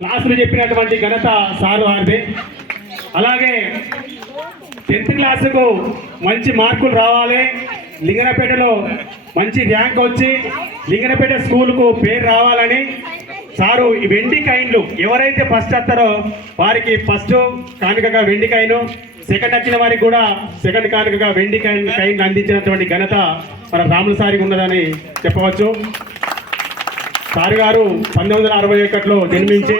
క్లాసులు చెప్పినటువంటి ఘనత సారు వారిది. అలాగే 10th క్లాసుకు మంచి మార్కులు రావాలి, లింగనపేటలో మంచి ర్యాంక్ వచ్చి లింగనపేట స్కూల్కు పేరు రావాలని సారు వెండి కాయిన్లు ఎవరైతే ఫస్ట్ వస్తారో వారికి ఫస్ట్ కానుకగా వెండి కాయిన్, సెకండ్ వచ్చిన వారికి కూడా సెకండ్ కానుకగా వెండి కాయిన్ అందించినటువంటి ఘనత మన రాముల సారికి ఉన్నదని చెప్పవచ్చు. సారు గారు 1961లో జన్మించి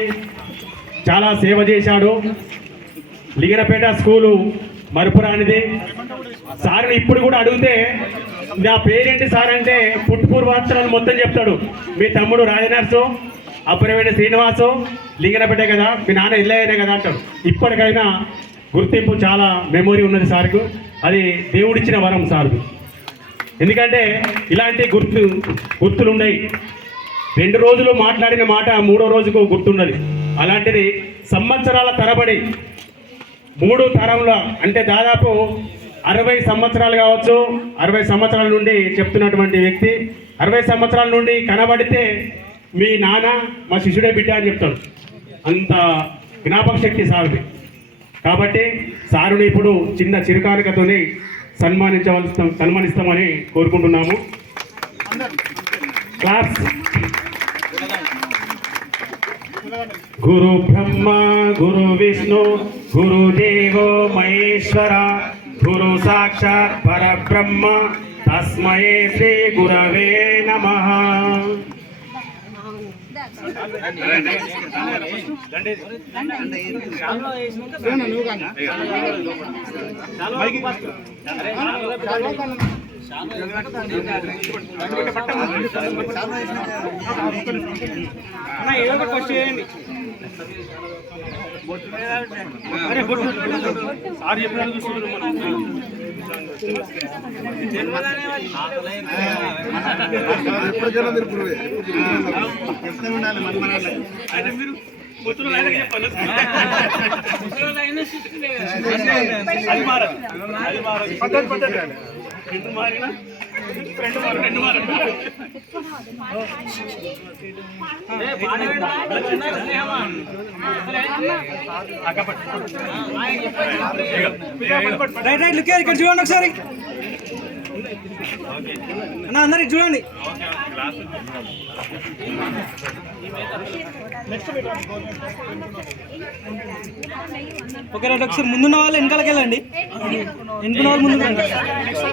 చాలా సేవ చేశాడు. లింగనపేట స్కూలు మరుపురానిది. సార్ని ఇప్పుడు కూడా అడిగితే నా పేరేంటి సార్ అంటే పుట్టుపూర్వార్తలను మొత్తం చెప్తాడు. మీ తమ్ముడు రాజనర్సు, అప్పురవేణ శ్రీనివాసు, లింగనపేట కదా, మీ నాన్న ఇల్లయ్యనే కదా అంటాడు. ఇప్పటికైనా గుర్తింపు చాలా మెమొరీ ఉన్నది సార్కు. అది దేవుడిచ్చిన వరం సార్కు. ఎందుకంటే ఇలాంటి గుర్తులు ఉన్నాయి. 2 రోజులు మాట్లాడిన మాట 3వ రోజుకు గుర్తున్నది. అలాంటిది సంవత్సరాల తరబడి 3 తరంల అంటే దాదాపు 60 సంవత్సరాలు కావచ్చు, 60 సంవత్సరాల నుండి చెప్తున్నటువంటి వ్యక్తి. 60 సంవత్సరాల నుండి కనబడితే మీ నాన్న మా శిష్యుడే బిడ్డ అని చెప్తాడు. అంత జ్ఞాపక శక్తి సారుది. కాబట్టి సారుని ఇప్పుడు చిన్న చిరుకానుకతోని సన్మానిస్తామని కోరుకుంటున్నాము. క్లాస్ గురు బ్రహ్మ గురు విష్ణు గురుదేవో మహేశ్వర గురు సాక్షాత్ పరబ్రహ్మ తస్మై శ్రీ గురవే నమః. ఇక్కడ చూడండి ఒకసారి అన్న, అందరికి చూడండి. ఒకసారి ముందున్న వాళ్ళు వెనకాలకి వెళ్ళండి. వెనుకున్న వాళ్ళు ముందుకు రండి.